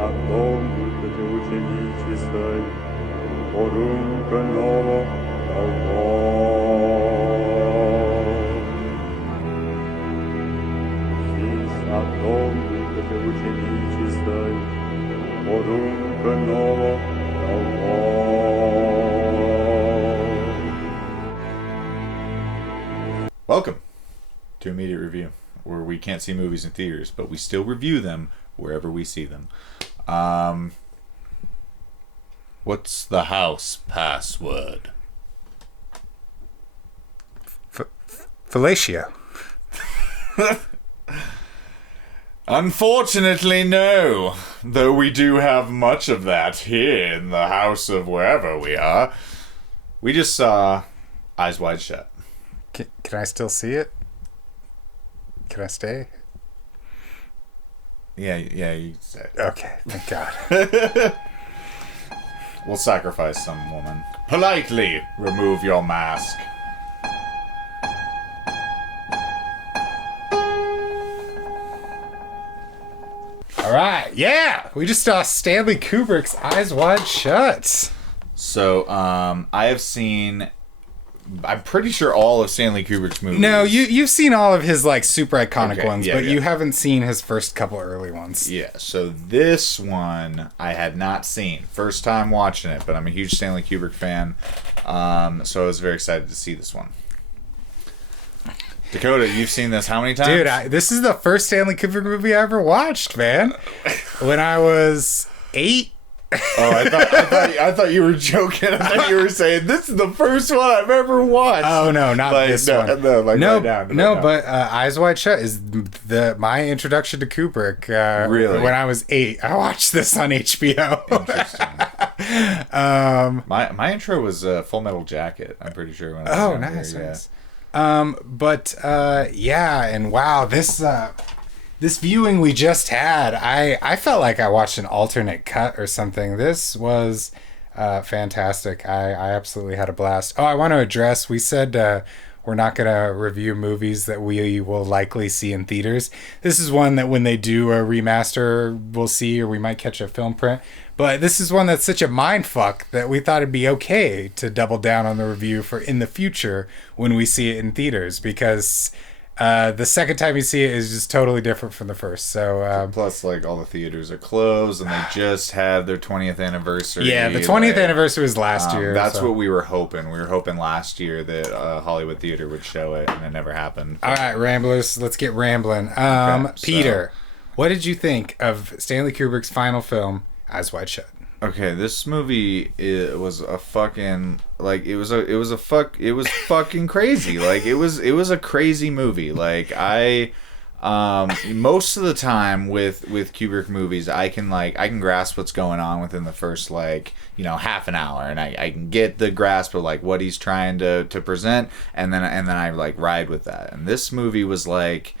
Знакомьтесь, ученической, порунка нового Здесь знакомьтесь, ученической, порунка нового Welcome to Immediate Review, where we can't see movies in theaters, but we still review them wherever we see them. What's the house password? Fellatio. Unfortunately, no. Though we do have much of that here in the house of wherever we are. We just saw Eyes Wide Shut. Can I still see it? Can I stay? Yeah, you say. Okay, thank God. We'll sacrifice some woman. Politely remove your mask. All right, yeah, we just saw Stanley Kubrick's Eyes Wide Shut. So, I have seen, I'm pretty sure all of Stanley Kubrick's movies. No, you've seen all of his like super iconic Okay, ones, yeah, but yeah. you haven't seen his first couple early ones. Yeah, so this one I had not seen. First time watching it, but I'm a huge Stanley Kubrick fan. So I was very excited to see this one. Dakota, you've seen this how many times? Dude, this is the first Stanley Kubrick movie I ever watched, man. When I was 8. Oh, I thought you were joking. I thought you were saying this is the first one I've ever watched. Oh no, not like, this no, one. No, like no, right down, right no, down. but Eyes Wide Shut is my introduction to Kubrick. Really? When I was 8, I watched this on HBO. Interesting. My intro was Full Metal Jacket. I'm pretty sure. When I was younger, nice, yeah. nice. Yeah, and wow, this viewing we just had, I felt like I watched an alternate cut or something. This was fantastic. I absolutely had a blast. Oh, I want to address, we said we're not going to review movies that we will likely see in theaters. This is one that when they do a remaster, we'll see, or we might catch a film print. But this is one that's such a mind fuck that we thought it'd be okay to double down on the review for in the future when we see it in theaters, because the second time you see it is just totally different from the first. So plus, like, all the theaters are closed, and they just had their 20th anniversary. yeah, the 20th anniversary was last year. That's so. what we were hoping. We were hoping last year that Hollywood Theater would show it, and it never happened. All right, ramblers, let's get rambling. Peter, what did you think of Stanley Kubrick's final film, Eyes Wide Shut? Okay, this movie was a fucking, like, it was fucking crazy. Like, it was a crazy movie. Like, most of the time with Kubrick movies, I can grasp what's going on within the first, like, half an hour, and I can get the grasp of, like, what he's trying to present, and then I, like, ride with that. And this movie was like,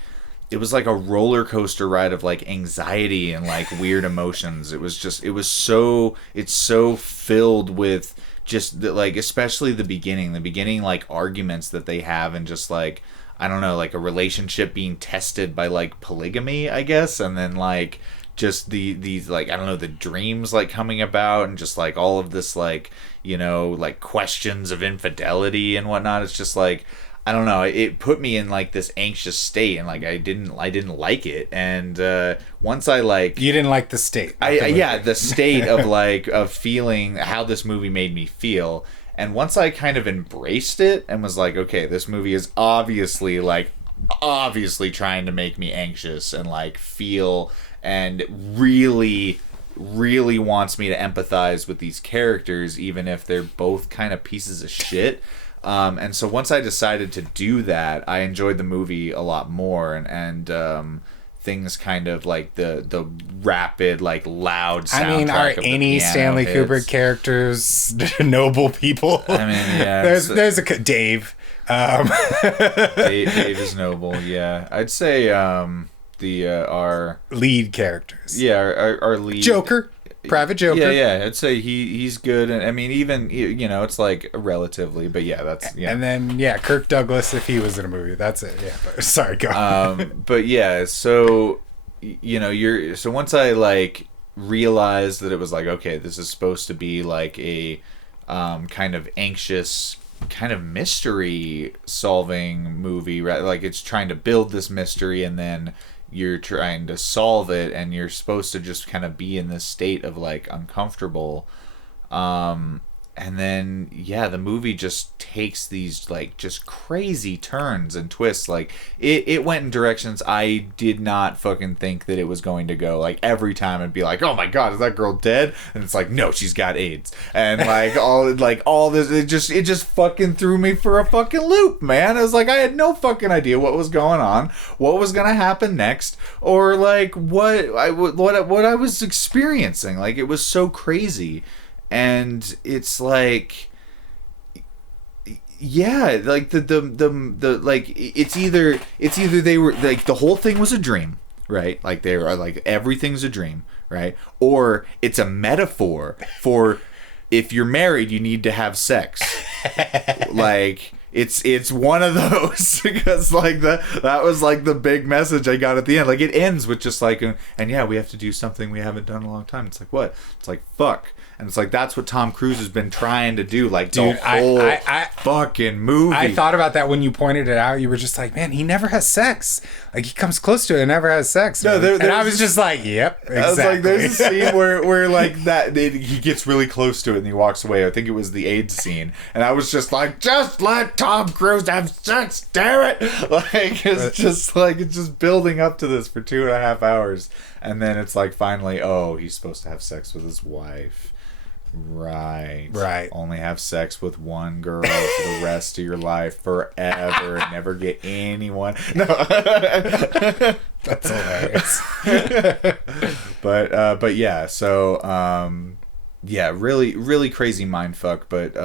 it was like a roller coaster ride of, like, anxiety and, like, weird emotions. It's so filled with just, like, especially the beginning, like, arguments that they have, and just, like, I don't know, like, a relationship being tested by, like, polygamy, I guess, and then, like, just these, like, I don't know, the dreams, like, coming about, and just, like, all of this, like, like, questions of infidelity and whatnot. It's just, like, I don't know, it put me in, like, this anxious state, and, like, I didn't like it. And once I, like, You didn't like the state. the state of, like, of feeling how this movie made me feel. And once I kind of embraced it and was like, okay, this movie is obviously trying to make me anxious and, like, feel, and really wants me to empathize with these characters, even if they're both kind of pieces of shit. And so once I decided to do that, I enjoyed the movie a lot more, and things kind of, like, the rapid, like, loud soundtrack. I mean, are of the any piano Stanley hits. Kubrick characters noble people? I mean, yeah. there's a Dave. Dave is noble, yeah. I'd say our lead characters. Yeah, our lead Joker. Private Joker. Yeah. I'd say he's good, and I mean, even it's like relatively, but yeah, that's yeah. And then Kirk Douglas, if he was in a movie, that's it. Yeah, but, sorry, go. But yeah, so so once I, like, realized that it was like, okay, this is supposed to be like a kind of anxious, kind of mystery solving movie, right? Like it's trying to build this mystery and then you're trying to solve it, and you're supposed to just kind of be in this state of like uncomfortable. And then, yeah, the movie just takes these, like, just crazy turns and twists. Like, it went in directions I did not fucking think that it was going to go. Like, every time I'd be like, oh my god, is that girl dead? And it's like, no, she's got AIDS. And, all this, it just fucking threw me for a fucking loop, man. It was like, I had no fucking idea what was going on, what was gonna happen next, or, like, what I was experiencing. Like, it was so crazy. And it's like, yeah, like the like it's either they were like the whole thing was a dream, right? Like they are like everything's a dream, right? Or it's a metaphor for if you're married, you need to have sex. Like it's one of those, because like that was like the big message I got at the end. Like it ends with just like and yeah, we have to do something we haven't done in a long time. It's like, what? It's like, fuck. And it's like, that's what Tom Cruise has been trying to do, like, the whole fucking movie. I thought about that when you pointed it out. You were just like, man, he never has sex. Like, he comes close to it and never has sex. No, and I was just like, yep, exactly. I was like, there's a scene where like, he gets really close to it and he walks away. I think it was the AIDS scene. And I was just like, just let Tom Cruise have sex, damn it! Like, it's just building up to this for 2.5 hours. And then it's like, finally, oh, he's supposed to have sex with his wife. Right. Only have sex with one girl for the rest of your life forever. Never get anyone. No. That's hilarious. But yeah. So yeah, really crazy mindfuck. But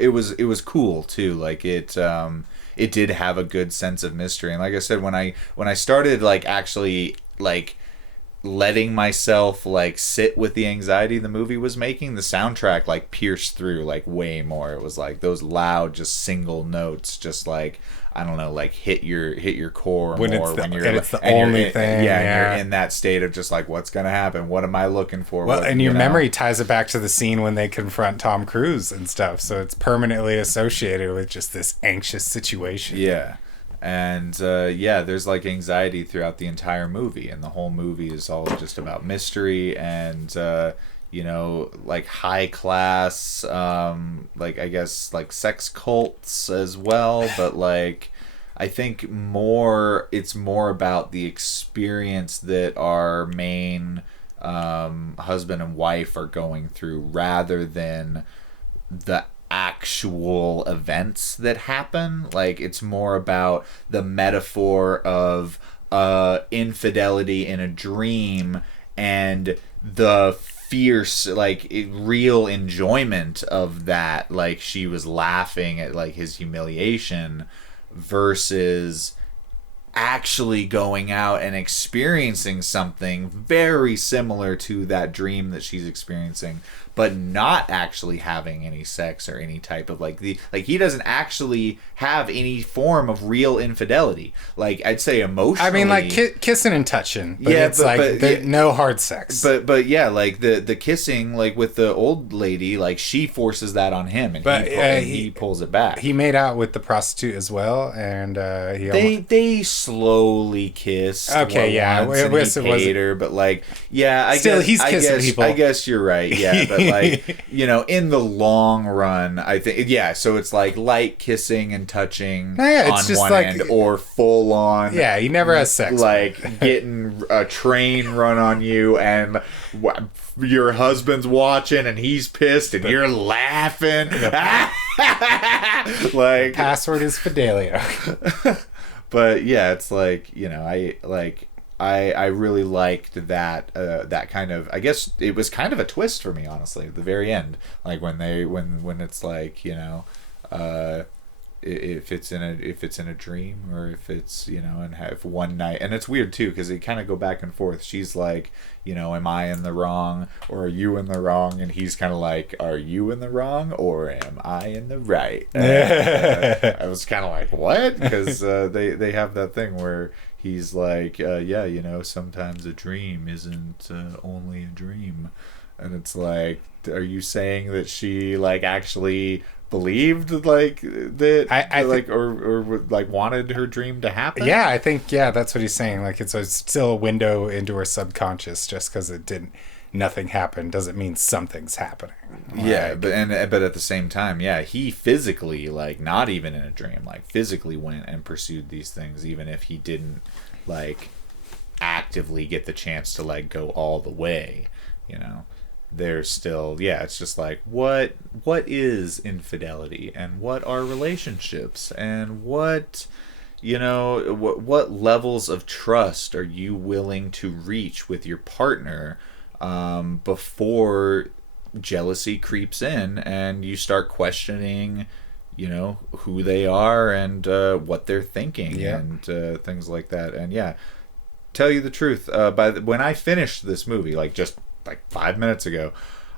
it was cool too. Like it did have a good sense of mystery. And like I said, when I started like actually like letting myself like sit with the anxiety the movie was making, the soundtrack like pierced through like way more. It was like those loud just single notes just like, I don't know, like hit your core when more it's the only thing. Yeah, you're in that state of just like, what's gonna happen, what am I looking for? Well, and your memory ties it back to the scene when they confront Tom Cruise and stuff, so it's permanently associated with just this anxious situation. Yeah. And yeah, there's like anxiety throughout the entire movie, and the whole movie is all just about mystery and you know, like high class, like I guess like sex cults as well, but like I think it's more about the experience that our main husband and wife are going through rather than the actual events that happen. Like it's more about the metaphor of infidelity in a dream and the fierce like real enjoyment of that. Like she was laughing at like his humiliation versus actually going out and experiencing something very similar to that dream that she's experiencing, but not actually having any sex or any type of like he doesn't actually have any form of real infidelity. Like I'd say emotionally, I mean, like kissing and touching, but yeah, it's no hard sex. But yeah, like the kissing, like with the old lady, like she forces that on him, and he pulls it back. He made out with the prostitute as well, and they slowly kissed. Okay, yeah, it paid her, but like, yeah, he's kissing people. I guess you're right. Yeah, but like, you know, in the long run, I think, yeah. So it's like light kissing and touching on one end, or full on. Yeah, he never has sex. Like getting a train run on you, and your husband's watching, and he's pissed, and you're laughing. Like password is Fidelio. But yeah, it's like, you know, I really liked that kind of, I guess it was kind of a twist for me, honestly, at the very end, like when it's like, you know, if it's in a dream, or if it's, you know, and have one night. And it's weird too, because they kind of go back and forth. She's like, you know, am I in the wrong, or are you in the wrong? And he's kind of like, are you in the wrong, or am I in the right? I was kind of like, what? Because they have that thing where he's like, yeah, you know, sometimes a dream isn't only a dream. And it's like, are you saying that she like actually believed like that, or like wanted her dream to happen? Yeah, I think that's what he's saying. Like it's still a window into her subconscious. Just because nothing happened doesn't mean something's happening. Yeah, but at the same time, yeah, he physically, like, not even in a dream, like physically went and pursued these things, even if he didn't like actively get the chance to like go all the way, you know. There's still, yeah, it's just like, what is infidelity, and what are relationships, and what, you know, what levels of trust are you willing to reach with your partner before jealousy creeps in and you start questioning, you know, who they are and what they're thinking, and things like that. And yeah, tell you the truth, when I finished this movie, like just like 5 minutes ago,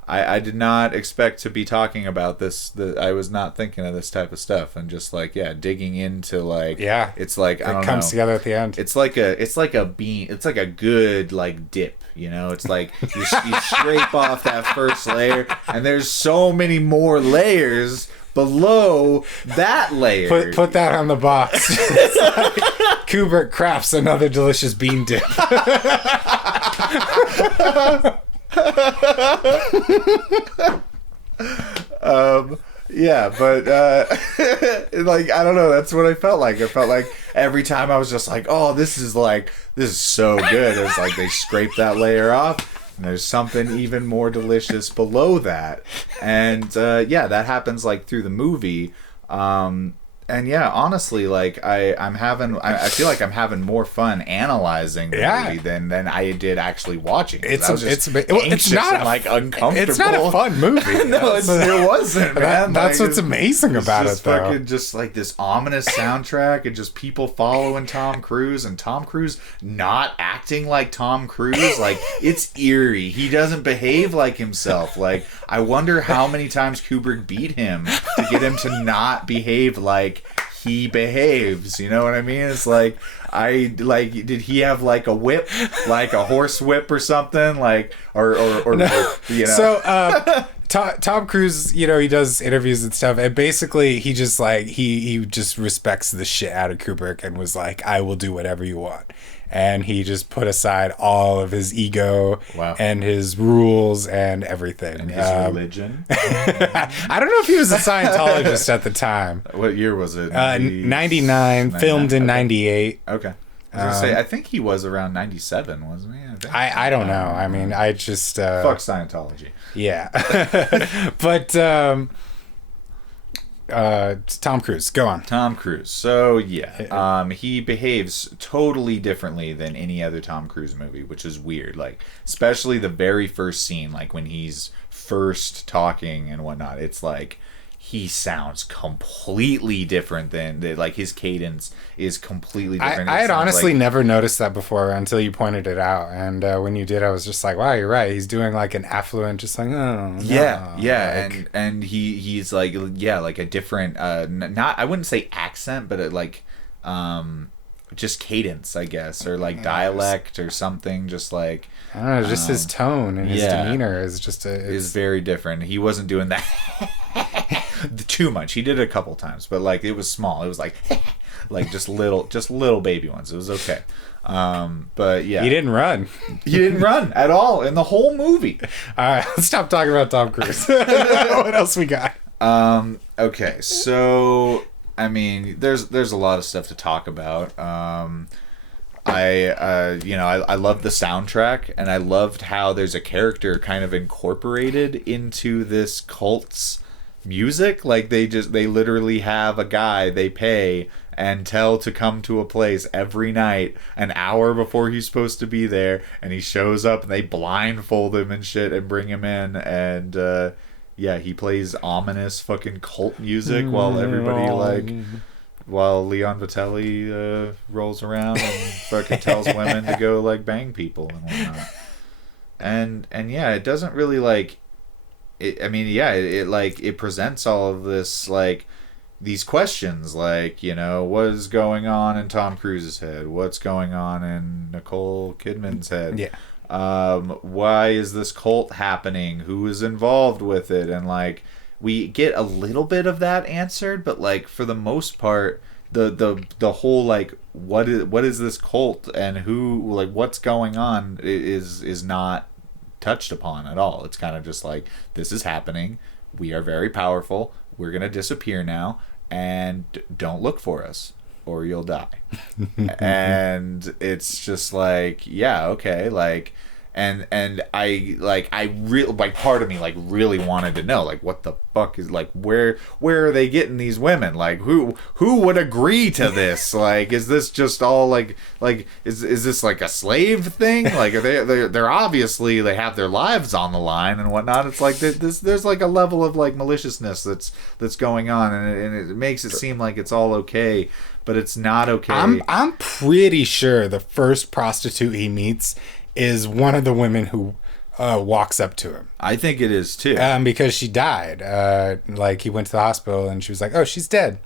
I did not expect to be talking about this. I was not thinking of this type of stuff, and just like, yeah, digging into like, it's like, I don't know, it comes together at the end. It's like a bean. It's like a good like dip, you know. It's like you scrape off that first layer, and there's so many more layers below that layer. Put that on the box. It's like Kubrick crafts another delicious bean dip. Yeah, but like, I don't know, that's what I felt like. I felt like every time I was just like, oh, this is so good. It's like they scrape that layer off and there's something even more delicious below that. And yeah, that happens like through the movie. And yeah, honestly, like I feel like I'm having more fun analyzing the movie than I did actually watching. It's not like uncomfortable. It's not a fun movie. No, it wasn't, man. That's what's amazing about it, though. Fucking just like this ominous soundtrack and just people following Tom Cruise, and Tom Cruise not acting like Tom Cruise. Like, it's eerie. He doesn't behave like himself. Like, I wonder how many times Kubrick beat him to get him to not behave like he behaves, you know what I mean? It's like, did he have like a whip, like a horse whip or something, like, or no. You know? So Tom Cruise, you know, he does interviews and stuff, and basically he just like he just respects the shit out of Kubrick and was like, I will do whatever you want. And he just put aside all of his ego and his rules and everything. And his religion. I don't know if he was a Scientologist at the time. What year was it? 99, filmed in 98. Okay. I was gonna say, I think he was around 97, wasn't he? I don't know. I mean, I just... fuck Scientology. Yeah. But... Tom Cruise, go on. Tom Cruise. So yeah, he behaves totally differently than any other Tom Cruise movie, which is weird. Like, especially the very first scene, like when he's first talking and whatnot. It's like he sounds completely different than like his cadence is completely different. I had honestly never noticed that before until you pointed it out, and when you did, I was just like, wow, you're right. He's doing like an affluent, just like, oh, yeah, no. Like, and he's like, yeah, like a different not, I wouldn't say accent, but like just cadence, I guess, or like dialect or something, just like, I don't know, just his tone and his demeanor is just is very different. He wasn't doing that too much. He did it a couple times, but like it was small. It was like like just little baby ones. It was okay. But yeah, he didn't run. He didn't run at all in the whole movie. All right, let's stop talking about Tom Cruise. What else we got? Okay, so I mean, there's a lot of stuff to talk about. I love the soundtrack, and I loved how there's a character kind of incorporated into this cult's music. Like, they literally have a guy they pay and tell to come to a place every night an hour before he's supposed to be there, and he shows up and they blindfold him and shit and bring him in, and yeah, he plays ominous fucking cult music while everybody while Leon Vitali rolls around and fucking tells women to go like bang people and whatnot. And yeah, it doesn't really like it. I mean, yeah, it like it presents all of this like, these questions, like, you know, what is going on in Tom Cruise's head? What's going on in Nicole Kidman's head? Yeah. Why is this cult happening? Who is involved with it? And like, we get a little bit of that answered, but like for the most part, the whole like what is this cult and who, like, what's going on is not touched upon at all. It's kind of just like, this is happening. We are very powerful. We're gonna disappear now, and don't look for us or you'll die. And it's just like, yeah, okay, like, and I really, like, part of me like really wanted to know, like, what the fuck is, like, where are they getting these women? Like, who would agree to this? Like, is this just all like is this like a slave thing? Like, are they're obviously, they have their lives on the line and whatnot. It's like there's like a level of like maliciousness that's going on, and it makes it seem like it's all okay, but it's not okay. I'm pretty sure the first prostitute he meets is one of the women who walks up to him. I think it is too. Because she died. Like, he went to the hospital and she was like, "Oh, she's dead."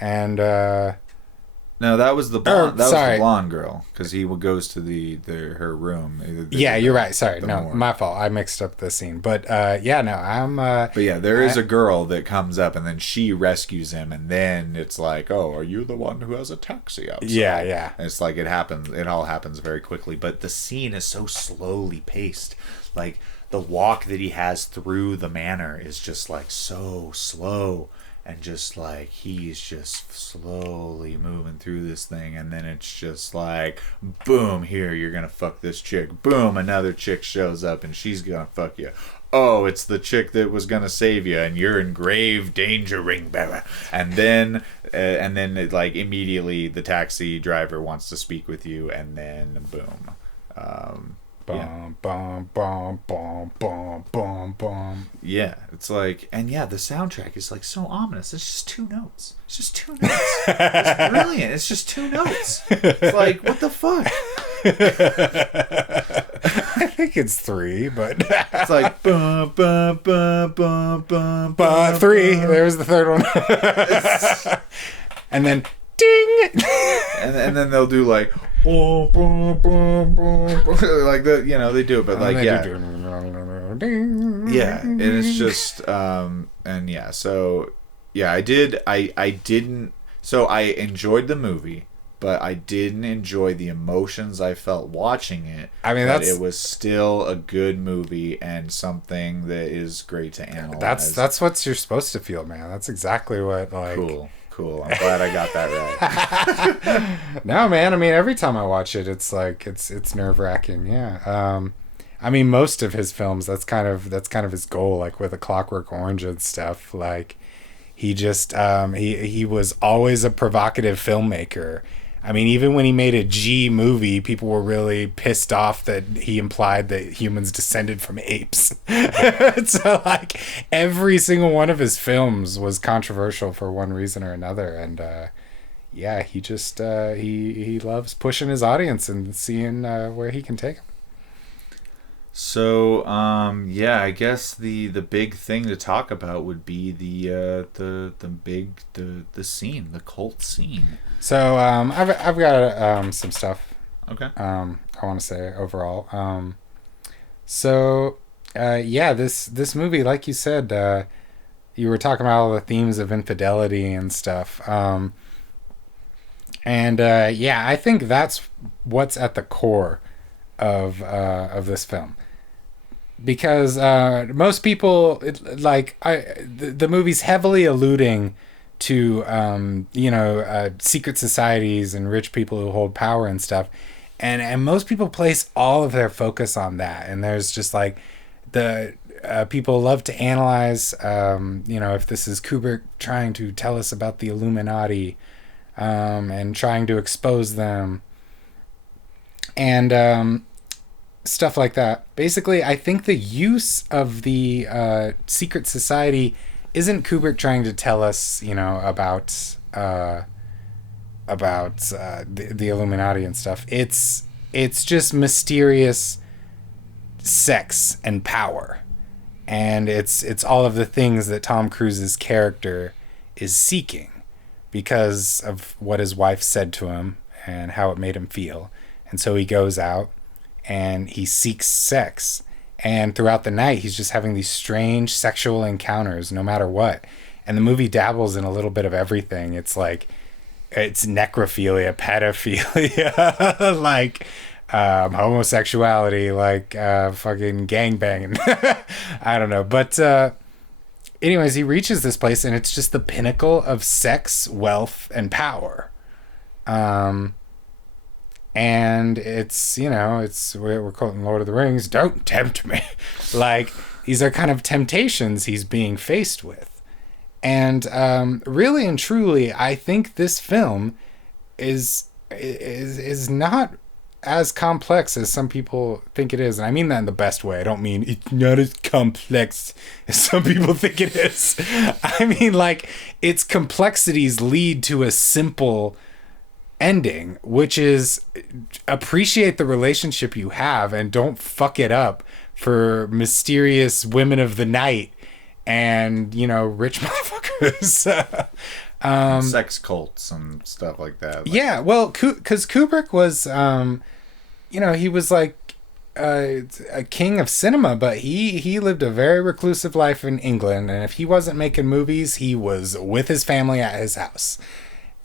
And no, that was the blonde, was sorry. the blonde girl, because he goes to her room. Yeah, you're right. Sorry, no, my fault. I mixed up the scene. But yeah, no, I'm. But yeah, there is a girl that comes up, and then she rescues him, and then it's like, "Oh, are you the one who has a taxi outside?" Yeah, yeah. And it's like, it happens. It all happens very quickly, but the scene is so slowly paced. Like, the walk that he has through the manor is just like so slow. And just like, he's just slowly moving through this thing, and then it's just like, boom, here, you're gonna fuck this chick. Boom, another chick shows up and she's gonna fuck you. Oh, it's the chick that was gonna save you, and you're in grave danger, ring bearer. And then it, like, immediately the taxi driver wants to speak with you, and then boom. Bum, bum, bum, bum, bum, bum, bum. Yeah, it's like, and yeah, the soundtrack is like so ominous. It's just two notes. It's just two notes. It's brilliant. It's just two notes. It's like, what the fuck? I think it's 3, but it's like bum bum bum bum bum bum. 3. There's the third one. And then ding. And then they'll do like, boom, boom, boom, boom, boom. Like, the, you know, they do it, but like, yeah, yeah, and it's just and yeah, so yeah, I didn't, so I enjoyed the movie, but I didn't enjoy the emotions I felt watching it. I mean, it was still a good movie and something that is great to analyze. That's what you're supposed to feel, man. That's exactly what, like, Cool. I'm glad I got that right. No, man. I mean, every time I watch it, it's like, it's nerve-wracking. Yeah. I mean, most of his films, that's kind of his goal. Like with A Clockwork Orange and stuff. Like, he just he was always a provocative filmmaker. I mean, even when he made a G movie, people were really pissed off that he implied that humans descended from apes. So, like, every single one of his films was controversial for one reason or another. And, yeah, he just, he loves pushing his audience and seeing where he can take them. So, yeah, I guess the big thing to talk about would be the scene, the cult scene. So, I've got some stuff. Okay. I want to say overall. So, yeah, this movie, like you said, you were talking about all the themes of infidelity and stuff. And yeah, I think that's what's at the core of this film. Because most people, the movie's heavily alluding to secret societies and rich people who hold power and stuff, and most people place all of their focus on that. And there's just like the people love to analyze, if this is Kubrick trying to tell us about the Illuminati, and trying to expose them, and stuff like that. Basically, I think the use of the secret society isn't Kubrick trying to tell us, about the Illuminati and stuff. It's just mysterious sex and power, and it's all of the things that Tom Cruise's character is seeking because of what his wife said to him and how it made him feel. And so he goes out and he seeks sex. And throughout the night, he's just having these strange sexual encounters no matter what. And the movie dabbles in a little bit of everything. It's like, it's necrophilia, pedophilia, like homosexuality, like fucking gangbanging. I don't know. But anyways, he reaches this place and it's just the pinnacle of sex, wealth, and power. And it's, you know, it's, we're quoting Lord of the Rings, don't tempt me. Like, these are kind of temptations he's being faced with. And really and truly, I think this film is not as complex as some people think it is. And I mean that in the best way. I don't mean it's not as complex as some people think it is. I mean, like, its complexities lead to a simple ending, which is appreciate the relationship you have and don't fuck it up for mysterious women of the night and, you know, rich motherfuckers. Sex cults and stuff like that. Like, yeah, well, because Kubrick was, you know, he was like a king of cinema, but he lived a very reclusive life in England, and if he wasn't making movies, he was with his family at his house.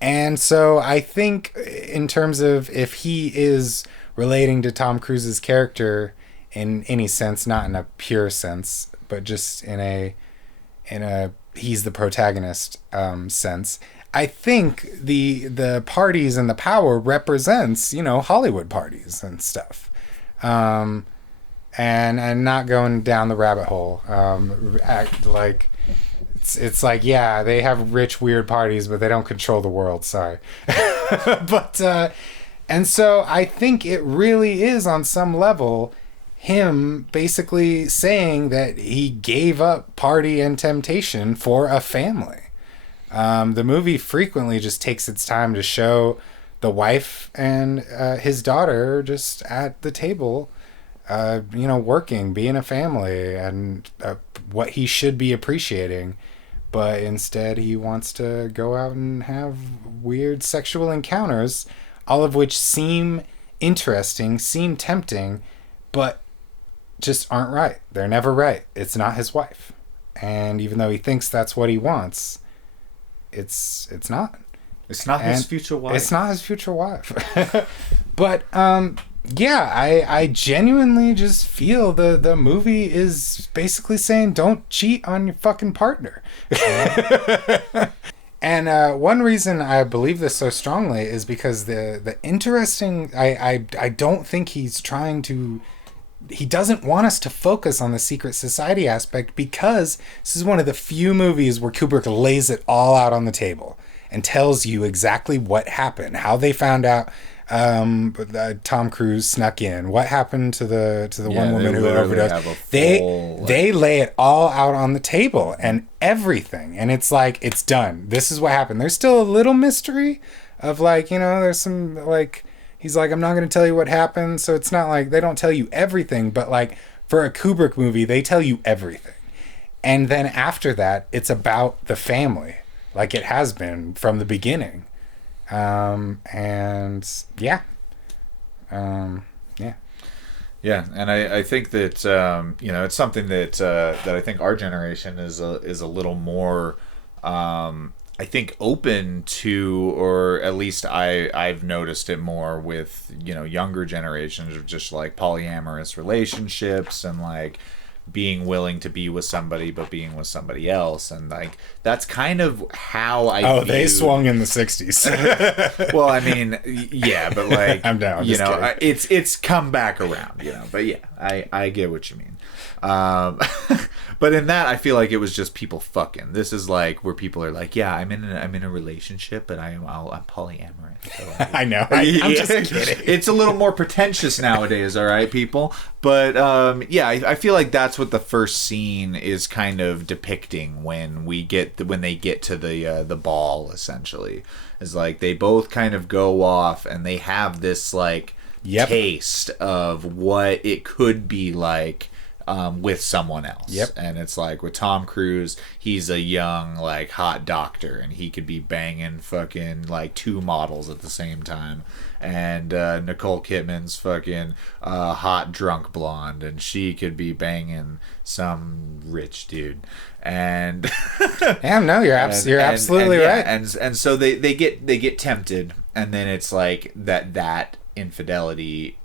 And so I think in terms of if he is relating to Tom Cruise's character in any sense, not in a pure sense, but just in a he's the protagonist sense, I think the parties and the power represents, you know, Hollywood parties and stuff. And not going down the rabbit hole. Act like it's like, yeah, they have rich, weird parties, but they don't control the world. Sorry. But, and so I think it really is on some level him basically saying that he gave up party and temptation for a family. The movie frequently just takes its time to show the wife and his daughter just at the table, you know, working, being a family, and what he should be appreciating. But instead he wants to go out and have weird sexual encounters, all of which seem interesting, seem tempting, but just aren't right. They're never right. It's not his wife. And even though he thinks that's what he wants, it's not. It's not his future wife. It's not his future wife. But yeah, I genuinely just feel the movie is basically saying don't cheat on your fucking partner. And one reason I believe this so strongly is because the interesting, I don't think he's trying to, he doesn't want us to focus on the secret society aspect, because this is one of the few movies where Kubrick lays it all out on the table and tells you exactly what happened, how they found out Tom Cruise snuck in, what happened to the one woman who overdosed. They lay it all out on the table and everything, and it's like, it's done. This is what happened. There's still a little mystery of, like, you know, there's some, like, he's like, I'm not going to tell you what happened, so it's not like they don't tell you everything, but like for a Kubrick movie, they tell you everything. And then after that, it's about the family, like it has been from the beginning. And yeah. Yeah, and I think that you know, it's something that I think our generation is a little more I think open to, or at least I've noticed it more with, you know, younger generations, of just like polyamorous relationships and like being willing to be with somebody but being with somebody else, and like that's kind of how I they swung in the 60s. Well, I mean, yeah, but like I'm down, you know, it's come back around, you know, but yeah, I get what you mean. But in that, I feel like it was just people fucking. This is like where people are like, yeah, I'm in a relationship, but I'm polyamorous. So like, I know. I'm just kidding. It's a little more pretentious nowadays, all right, people. But yeah, I feel like that's what the first scene is kind of depicting when they get to the ball. Essentially, is like they both kind of go off and they have this like taste of what it could be like. with someone else. Yep. And it's like with Tom Cruise, he's a young, like, hot doctor, and he could be banging fucking like 2 models at the same time. And Nicole Kidman's fucking hot drunk blonde, and she could be banging some rich dude. And Damn, no, you're absolutely right. And so they get tempted, and then it's like that infidelity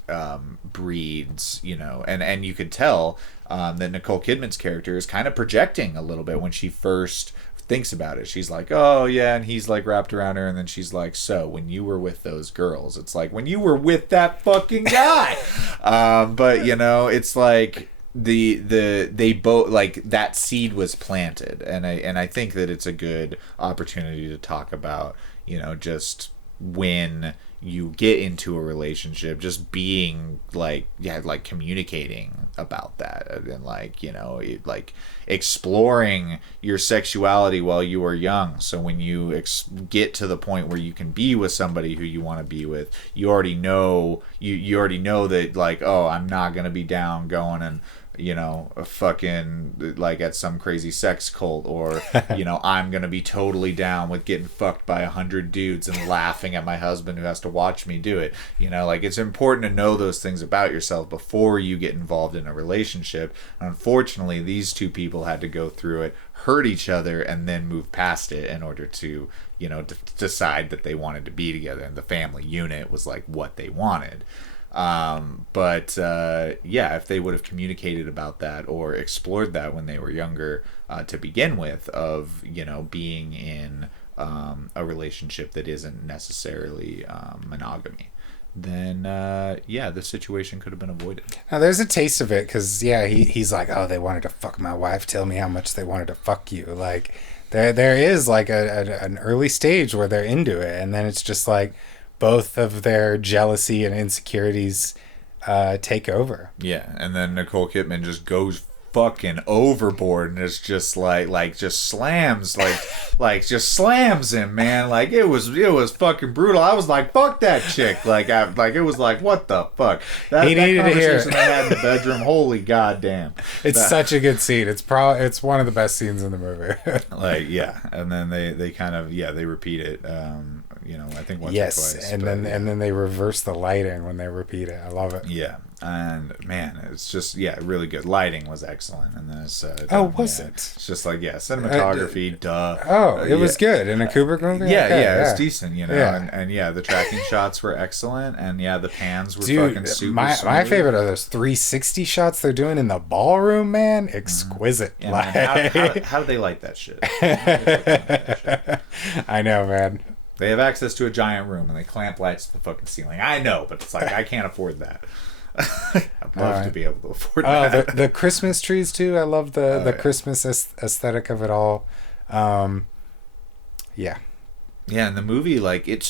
breeds, you know, and you could tell that Nicole Kidman's character is kind of projecting a little bit when she first thinks about it. She's like, oh yeah, and he's like wrapped around her, and then she's like, so when you were with those girls, it's like when you were with that fucking guy. But you know, it's like they both, like, that seed was planted, and I think that it's a good opportunity to talk about, you know, just when you get into a relationship, just being like, yeah, like communicating about that, and like, you know, like exploring your sexuality while you are young. So when you get to the point where you can be with somebody who you want to be with, you already know you already know that, like, oh, I'm not gonna be down going and, you know, a fucking, like, at some crazy sex cult, or, you know, I'm gonna be totally down with getting fucked by 100 dudes and laughing at my husband who has to watch me do it. You know, like, it's important to know those things about yourself before you get involved in a relationship. Unfortunately, these two people had to go through it, hurt each other, and then move past it in order to, you know, decide that they wanted to be together, and the family unit was like what they wanted. But yeah, if they would have communicated about that or explored that when they were younger, to begin with, of, you know, being in a relationship that isn't necessarily monogamy, then yeah, the situation could have been avoided. Now there's a taste of it, because yeah, he's like, oh, they wanted to fuck my wife, tell me how much they wanted to fuck you. Like there is like an early stage where they're into it, and then it's just like both of their jealousy and insecurities take over. Yeah, and then Nicole Kidman just goes fucking overboard, and it's just like just slams just slams him, man. Like, it was fucking brutal. I was like, fuck that chick. Like, it was like, what the fuck? He needed to hear it. They had in the bedroom, holy goddamn. It's such a good scene. It's one of the best scenes in the movie. Like, yeah, and then they kind of, yeah, they repeat it. You know, I think once or twice. and then they reverse the lighting when they repeat it. I love it. Yeah, and man, it's just, yeah, really good. Lighting was excellent in this. Was yeah, it? It's just like, yeah, cinematography, duh. Oh, it was good in a Kubrick movie. Yeah, okay, yeah, it's decent, you know, and yeah, the tracking shots were excellent, and yeah, the pans were fucking super. My favorite are those 360 shots they're doing in the ballroom, man. Exquisite. Yeah, man. How do they light that shit? I know, man. They have access to a giant room, and they clamp lights to the fucking ceiling. I know, but it's like, I can't afford that. I'd love to be able to afford that. The Christmas trees too. I love the Christmas aesthetic of it all. Yeah. Yeah, and the movie, like, it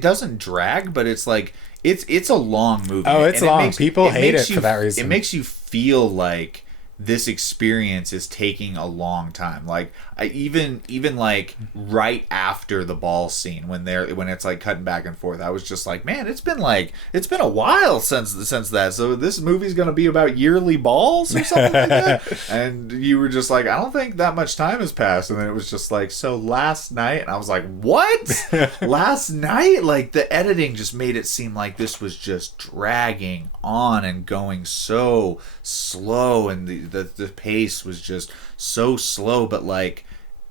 doesn't drag, but it's like it's a long movie. Oh, it's long. People hate it for that reason. It makes you feel like this experience is taking a long time. Like, I even like right after the ball scene, when it's like cutting back and forth, I was just like, man, it's been a while since that. So this movie's gonna be about yearly balls or something like that. And you were just like, I don't think that much time has passed. And then it was just like, so last night, and I was like, what? Last night? Like, the editing just made it seem like this was just dragging on and going so slow, and the pace was just so slow, but like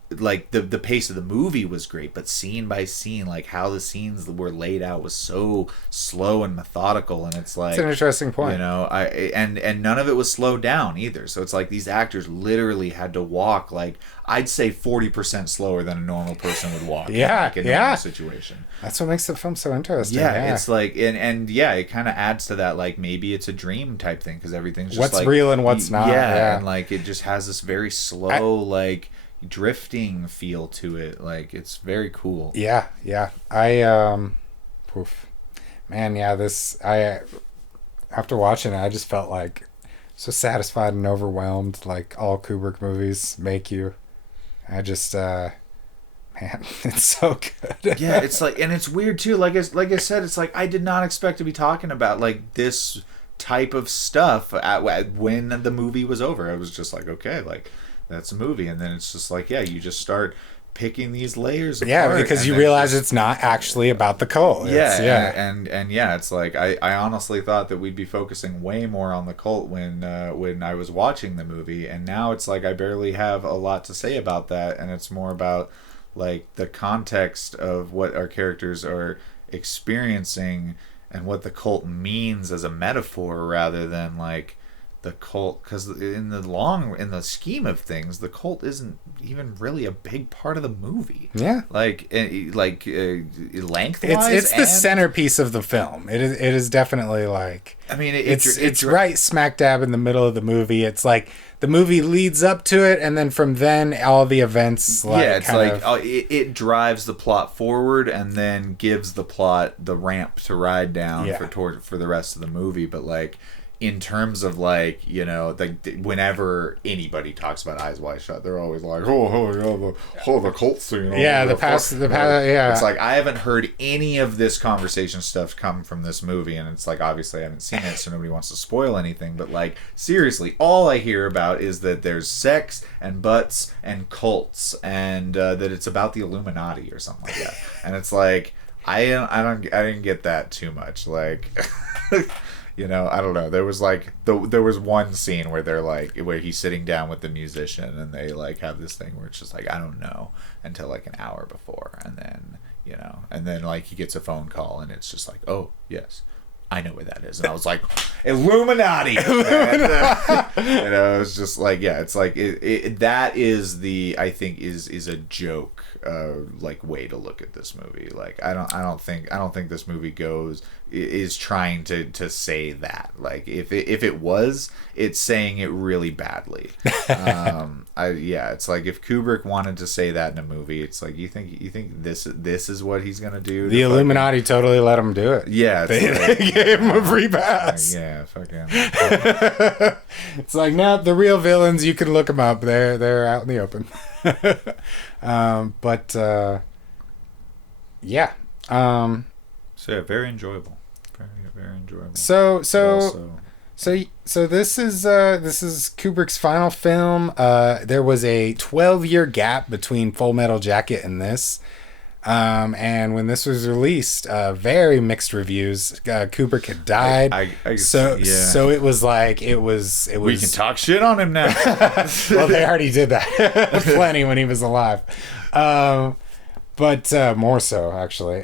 the pace of the movie was great, but scene by scene, like how the scenes were laid out was so slow and methodical. And it's like, it's an interesting point, you know, and none of it was slowed down either. So it's like these actors literally had to walk, like, I'd say 40% slower than a normal person would walk. Yeah, in a normal situation. That's what makes the film so interesting. Yeah, it's like, and yeah, it kind of adds to that, like, maybe it's a dream type thing, because everything's just what's like, real and what's not. Yeah, and like it just has this very slow, like, drifting feel to it. Like, it's very cool. Yeah. Man, yeah, after watching it, I just felt like so satisfied and overwhelmed, like all Kubrick movies make you. I just man, it's so good. Yeah, it's like, and it's weird too, like I said, it's like I did not expect to be talking about like this type of stuff when the movie was over. I was just like, okay, like that's a movie, and then it's just like, yeah, you just start picking these layers apart. Yeah, because you realize it's not actually about the cult. And yeah, it's like I honestly thought that we'd be focusing way more on the cult when I was watching the movie, and now it's like I barely have a lot to say about that, and it's more about like the context of what our characters are experiencing and what the cult means as a metaphor rather than like the cult, because in the scheme of things, the cult isn't even really a big part of the movie. Yeah, lengthwise, it's the centerpiece of the film. It is definitely like, I mean, it's right smack dab in the middle of the movie. It's like the movie leads up to it, and then from then all the events. It drives the plot forward and then gives the plot the ramp to ride down for the rest of the movie. But like, in terms of like, you know, like whenever anybody talks about Eyes Wide Shut, they're always like, the cult scene. Yeah, the past. Yeah, it's like I haven't heard any of this conversation stuff come from this movie, and it's like obviously I haven't seen it, so nobody wants to spoil anything. But like seriously, all I hear about is that there's sex and butts and cults, and that it's about the Illuminati or something like that. And it's like I didn't get that too much. Like. You know, I don't know. There was like there was one scene where they're like where he's sitting down with the musician and they like have this thing where it's just like I don't know until like an hour before, and then you know, and then like he gets a phone call and it's just like, oh yes, I know where that is. And I was like, Illuminati. And, you know, it was just like, yeah, it's like that is I think is a joke like way to look at this movie. Like I don't think this movie is trying to say that. Like if it was, it's saying it really badly. It's like if Kubrick wanted to say that in a movie, it's like you think this is what he's gonna do. The Illuminati totally let him do it. Yeah, they gave him a free pass. Yeah, fucking. It's like, no, the real villains, you can look them up. They're out in the open. Yeah. So yeah, very enjoyable. Very enjoyable. So this is Kubrick's final film. There was a 12-year gap between Full Metal Jacket and this. And when this was released, very mixed reviews. Kubrick had died. So it was like it was. We can talk shit on him now. Well, they already did that plenty when he was alive. But more so actually.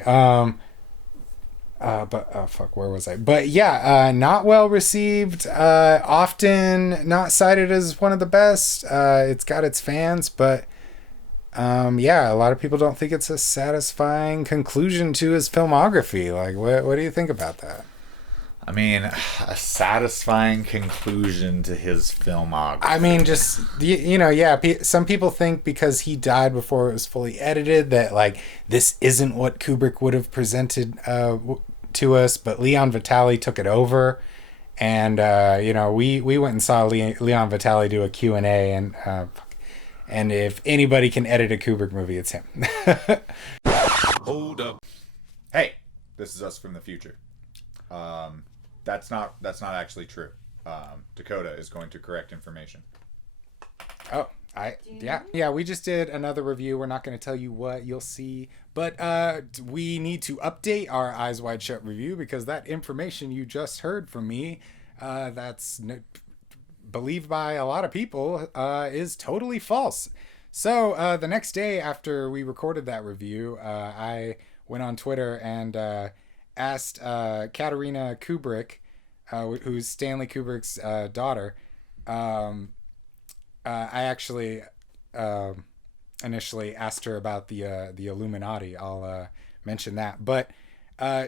Where was I? But yeah, not well received. Often not cited as one of the best. It's got its fans, but a lot of people don't think it's a satisfying conclusion to his filmography. Like, what do you think about that? I mean, a satisfying conclusion to his filmography. I mean, just, some people think because he died before it was fully edited that, like, this isn't what Kubrick would have presented to us, but Leon Vitali took it over. And, we went and saw Leon Vitali do a Q&A, and if anybody can edit a Kubrick movie, it's him. Hold up. Hey, this is us from the future. That's not actually true. Dakota is going to correct information. Oh, we just did another review. We're not going to tell you what you'll see, but we need to update our Eyes Wide Shut review because that information you just heard from me, that's believed by a lot of people, is totally false. So the next day after we recorded that review, I went on Twitter and asked Katerina Kubrick, who's Stanley Kubrick's daughter. I actually initially asked her about the Illuminati. I'll mention that. But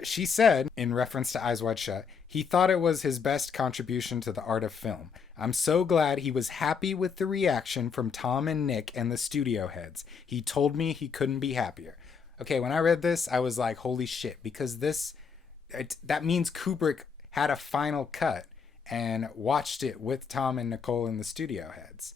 she said, in reference to Eyes Wide Shut, he thought it was his best contribution to the art of film. I'm so glad he was happy with the reaction from Tom and Nick and the studio heads. He told me he couldn't be happier. Okay, when I read this, I was like, holy shit, because that means Kubrick had a final cut and watched it with Tom and Nicole and the studio heads.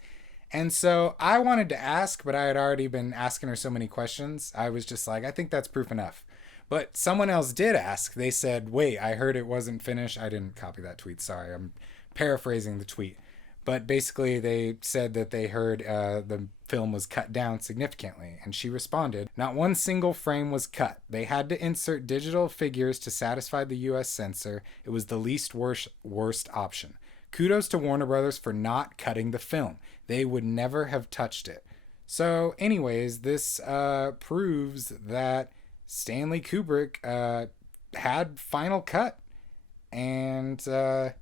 And so I wanted to ask, but I had already been asking her so many questions. I was just like, I think that's proof enough. But someone else did ask. They said, wait, I heard it wasn't finished. I didn't copy that tweet. Sorry, I'm paraphrasing the tweet. But basically, they said that they heard the film was cut down significantly. And she responded, not one single frame was cut. They had to insert digital figures to satisfy the US censor. It was the least worst option. Kudos to Warner Brothers for not cutting the film. They would never have touched it. So anyways, this proves that Stanley Kubrick had final cut. And the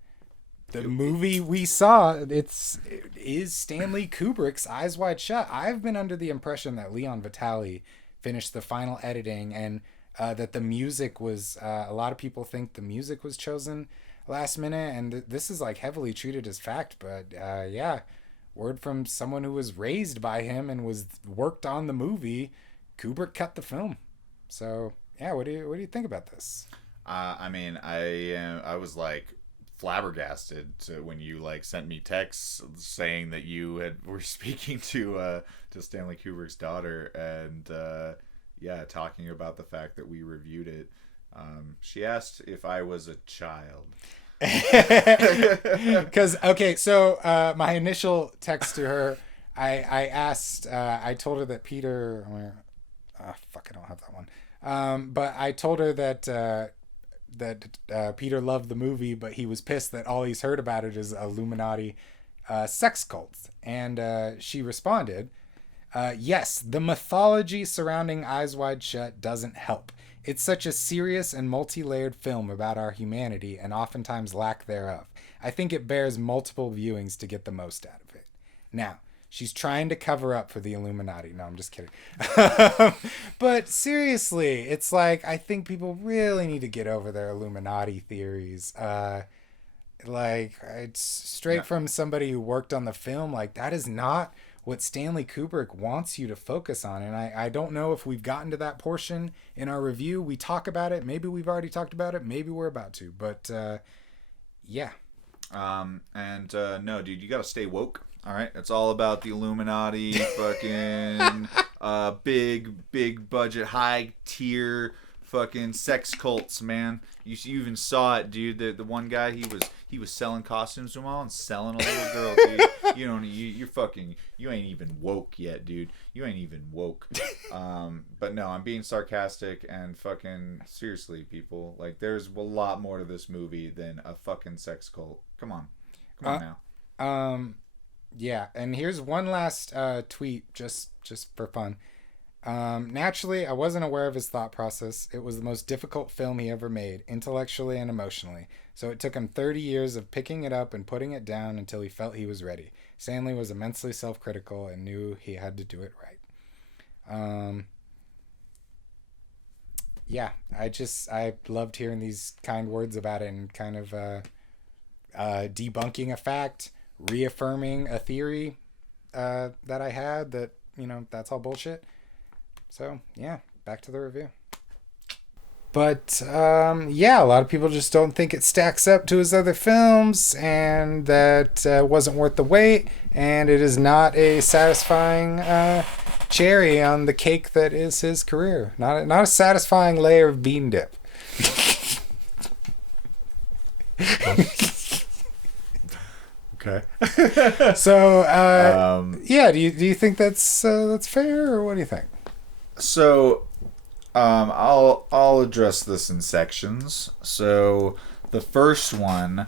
movie we saw, it is Stanley Kubrick's Eyes Wide Shut. I've been under the impression that Leon Vitali finished the final editing, and that the music was, a lot of people think the music was chosen last minute, and this is like heavily treated as fact, but yeah, word from someone who was raised by him and was worked on the movie, Kubrick cut the film. So yeah, what do you think about this? I mean, I was like flabbergasted when you like sent me texts saying that you were speaking to Stanley Kubrick's daughter, and yeah, talking about the fact that we reviewed it. She asked if I was a child. Because okay, so my initial text to her, I asked, I told her that Peter, fuck, I don't have that one. But I told her that Peter loved the movie, but he was pissed that all he's heard about it is Illuminati sex cults. And she responded, yes, the mythology surrounding Eyes Wide Shut doesn't help. It's such a serious and multi-layered film about our humanity and oftentimes lack thereof. I think it bears multiple viewings to get the most out of it. Now, she's trying to cover up for the Illuminati. No, I'm just kidding. But seriously, it's like, I think people really need to get over their Illuminati theories. Like, it's straight from somebody who worked on the film. Like, that is not what Stanley Kubrick wants you to focus on. And I don't know if we've gotten to that portion in our review. We talk about it. Maybe we've already talked about it. Maybe we're about to. But, yeah. No, dude, you gotta stay woke. All right, it's all about the Illuminati, fucking big budget, high tier fucking sex cults, man. You even saw it, dude. The one guy, he was selling costumes to them all and selling a little girl, dude. You ain't even woke yet, dude. You ain't even woke. But no, I'm being sarcastic, and fucking seriously, people. Like, there's a lot more to this movie than a fucking sex cult. Come on now. Yeah, and here's one last tweet, just for fun. Naturally, I wasn't aware of his thought process. It was the most difficult film he ever made, intellectually and emotionally. So it took him 30 years of picking it up and putting it down until he felt he was ready. Stanley was immensely self-critical and knew he had to do it right. Yeah, I loved hearing these kind words about it and kind of debunking a fact, reaffirming a theory that I had that, that's all bullshit. So, yeah, back to the review. But, yeah, a lot of people just don't think it stacks up to his other films, and that wasn't worth the wait, and it is not a satisfying cherry on the cake that is his career. Not a satisfying layer of bean dip. Okay. So, yeah, do you think that's fair, or what do you think? So, I'll address this in sections. So, the first one,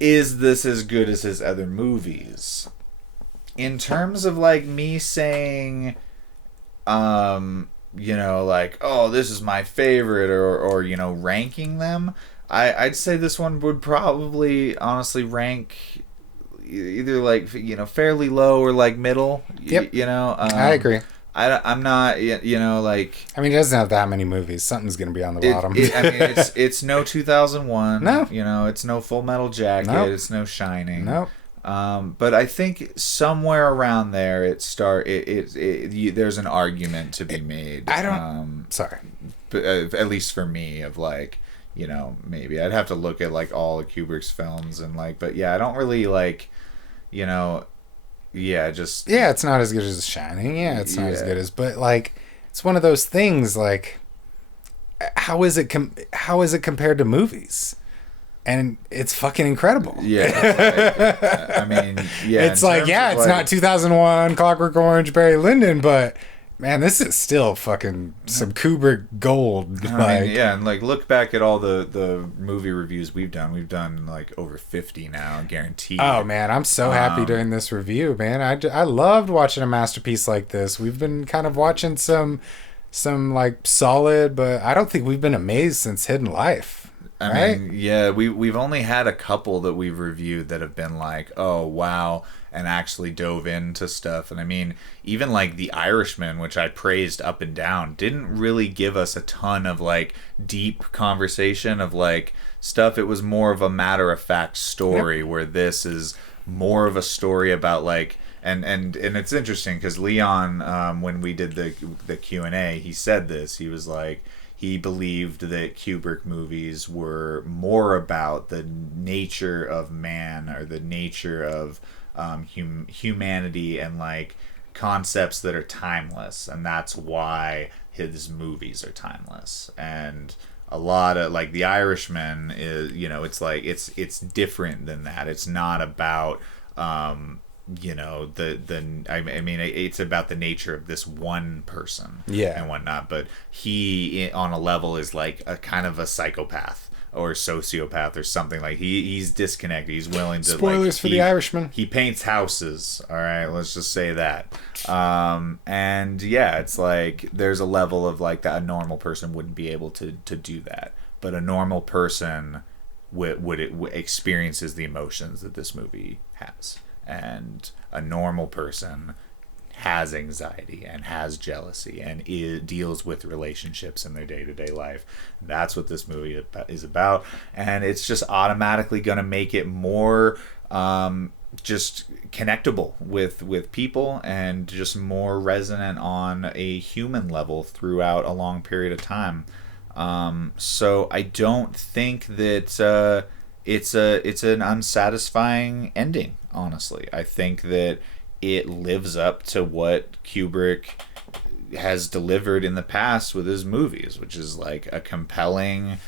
is this as good as his other movies? In terms of like me saying, like, oh, this is my favorite, or ranking them, I'd say this one would probably honestly rank either like fairly low or like middle. Yep. I agree. I'm not, like... I mean, it doesn't have that many movies. Something's going to be on the bottom. It's no 2001. No. It's no Full Metal Jacket. Nope. It's no Shining. Nope. But I think somewhere around there, there's an argument to be made. Sorry. But, at least for me, of like, maybe I'd have to look at like all of Kubrick's films and like, but yeah, I don't really like, yeah, just... Yeah, it's not as good as Shining. Yeah, it's not as good as... But, like, it's one of those things, like... how is it compared to movies? And it's fucking incredible. Yeah. I mean, yeah. It's like, yeah, it's not 2001 Clockwork Orange, Barry Lyndon, but man, this is still fucking some Kubrick gold. I mean, yeah, and like look back at all the movie reviews we've done. We've done like over 50 now, guaranteed. Oh man, I'm so happy doing this review, man. I loved watching a masterpiece like this. We've been kind of watching some like solid, but I don't think we've been amazed since Hidden Life. I mean, yeah, we've only had a couple that we've reviewed that have been like, oh wow, and actually dove into stuff. And I mean, even like The Irishman, which I praised up and down, didn't really give us a ton of like deep conversation of like stuff. It was more of a matter of fact story, where this is more of a story about like. And it's interesting because Leon, when we did the Q&A, he said this. He was like, he believed that Kubrick movies were more about the nature of man, or the nature of humanity, and like concepts that are timeless, and that's why his movies are timeless. And a lot of like The Irishman is, you know, it's like it's different than that. It's not about you know, I mean it's about the nature of this one person, and whatnot, but he on a level is like a kind of a psychopath or sociopath or something. Like he's disconnected. He's willing to spoilers for The Irishman. He paints houses, all right, let's just say that. And yeah, it's like there's a level of like that a normal person wouldn't be able to do that, but a normal person would experiences the emotions that this movie has. And a normal person has anxiety and has jealousy and deals with relationships in their day-to-day life. That's what this movie is about, and it's just automatically going to make it more just connectable with people, and just more resonant on a human level throughout a long period of time. So I don't think that it's an unsatisfying ending. Honestly, I think that it lives up to what Kubrick has delivered in the past with his movies, which is like a compelling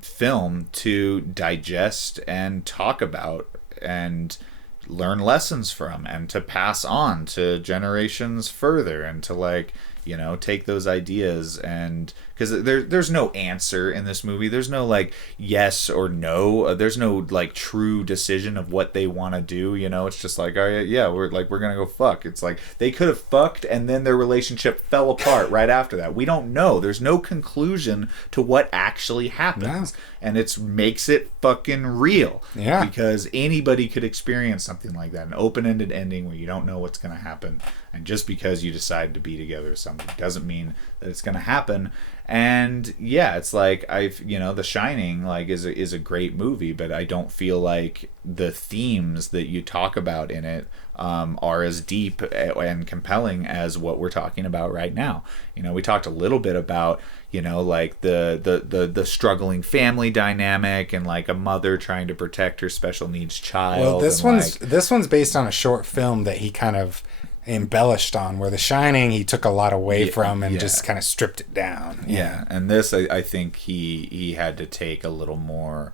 film to digest and talk about and learn lessons from, and to pass on to generations further, and to like, you know, take those ideas. And because there's no answer in this movie, there's no like yes or no, there's no like true decision of what they want to do, you know. It's just like, all right, yeah, we're gonna go fuck. It's like they could have fucked and then their relationship fell apart right after that. We don't know. There's no conclusion to what actually happens. And it makes it fucking real. Yeah, because anybody could experience something like that, an open-ended ending where you don't know what's gonna happen, and just because you decide to be together with somebody doesn't mean that it's gonna happen. And yeah, it's like The Shining like is a great movie, but I don't feel like the themes that you talk about in it are as deep and compelling as what we're talking about right now. You know, we talked a little bit about, you know, like the struggling family dynamic, and like a mother trying to protect her special needs child. Well, this one's based on a short film that he kind of embellished on, where The Shining he took a lot away from and just kind of stripped it down. Yeah, and this I think he had to take a little more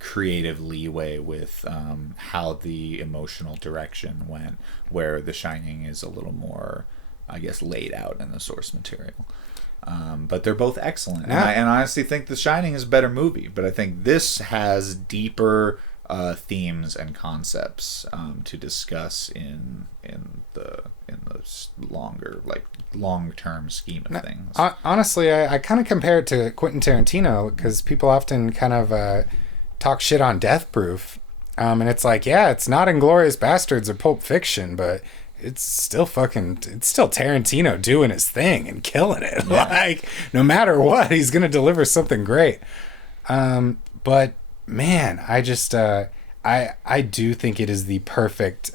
creative leeway with how the emotional direction went, where The Shining is a little more, I guess, laid out in the source material. But they're both excellent. Yeah. And I honestly think The Shining is a better movie, but I think this has deeper themes and concepts to discuss in the longer, like, long-term scheme of things. Honestly, I kind of compare it to Quentin Tarantino, because people often kind of talk shit on Death Proof, and it's like, yeah, it's not Inglourious Bastards or Pulp Fiction, but it's still Tarantino doing his thing and killing it. Yeah. Like, no matter what, he's gonna deliver something great. But man, I just I do think it is the perfect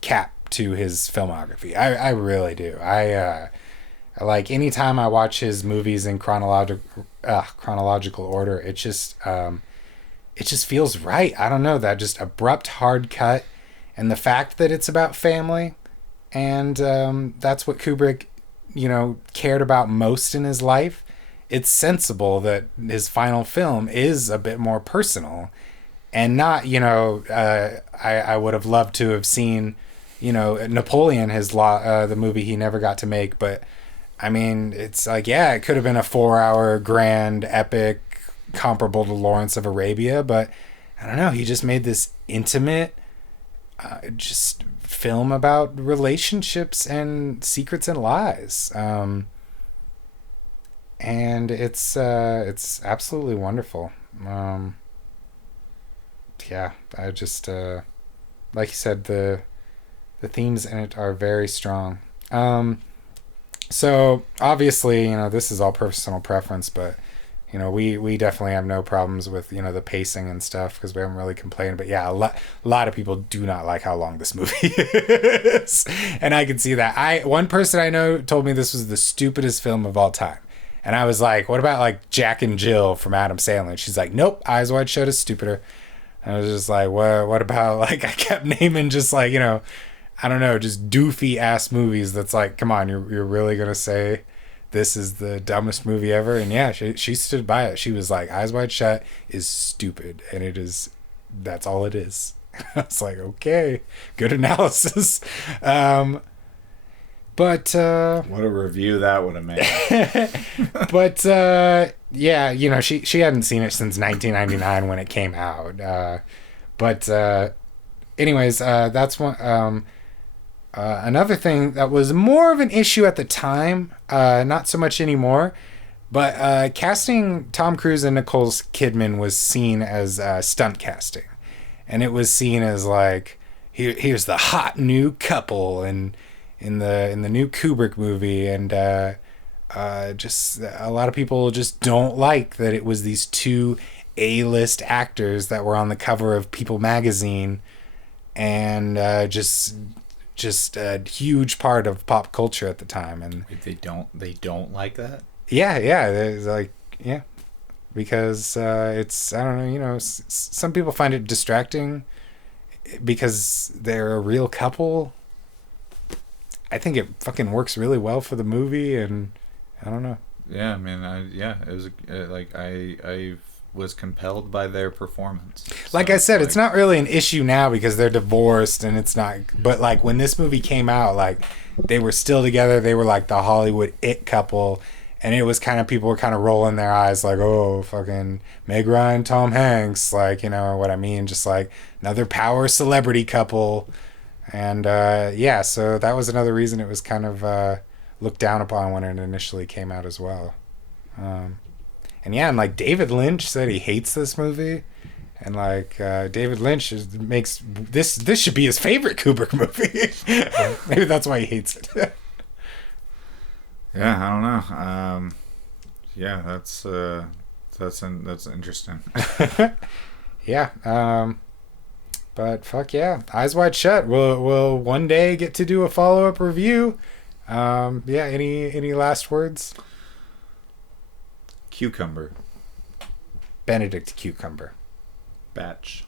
cap to his filmography. I really do. I like, anytime I watch his movies in chronological order, it just feels right. I don't know, that just abrupt hard cut, and the fact that it's about family, and that's what Kubrick cared about most in his life, it's sensible that his final film is a bit more personal, and not, I would have loved to have seen, Napoleon, the movie he never got to make, but I mean, it's like, yeah, it could have been a 4-hour grand epic comparable to Lawrence of Arabia, but I don't know, he just made this intimate, just film about relationships and secrets and lies. And it's absolutely wonderful. Yeah, I just like you said, the themes in it are very strong. So obviously, this is all personal preference, but we definitely have no problems with the pacing and stuff, because we haven't really complained. But yeah, a lot of people do not like how long this movie is, and I can see that. One person I know told me this was the stupidest film of all time. And I was like, what about like Jack and Jill from Adam Sandler? And she's like, nope, Eyes Wide Shut is stupider. And I was just like, what about, like, I kept naming just like, I don't know, just doofy ass movies that's like, come on, you're really going to say this is the dumbest movie ever? And yeah, she stood by it. She was like, Eyes Wide Shut is stupid. And that's all it is. I was like, okay, good analysis. But what a review that would have made. But yeah, she hadn't seen it since 1999 when it came out. But anyways, that's one. Another thing that was more of an issue at the time, not so much anymore, but casting Tom Cruise and Nicole Kidman was seen as stunt casting, and it was seen as like, here's the hot new couple and in the new Kubrick movie, and just a lot of people just don't like that it was these two A-list actors that were on the cover of People magazine, and just a huge part of pop culture at the time. And they don't like that. Yeah, it's like, yeah, because it's, I don't know, some people find it distracting because they're a real couple. I think it fucking works really well for the movie, and I don't know. Yeah, I mean, it was like I was compelled by their performance. Like I said, it's not really an issue now because they're divorced, and it's not. But like when this movie came out, like they were still together. They were like the Hollywood it couple, and it was kind of, people were kind of rolling their eyes like, oh, fucking Meg Ryan, Tom Hanks, like, what I mean, just like another power celebrity couple. And yeah, so that was another reason it was kind of looked down upon when it initially came out as well. And yeah, and like David Lynch said he hates this movie, and like David Lynch makes this should be his favorite Kubrick movie. Maybe that's why he hates it. Yeah, I don't know. Yeah, that's interesting. Yeah. But fuck yeah, Eyes Wide Shut. We'll one day get to do a follow-up review. Yeah, any last words? Cucumber. Benedict Cucumber. Batch.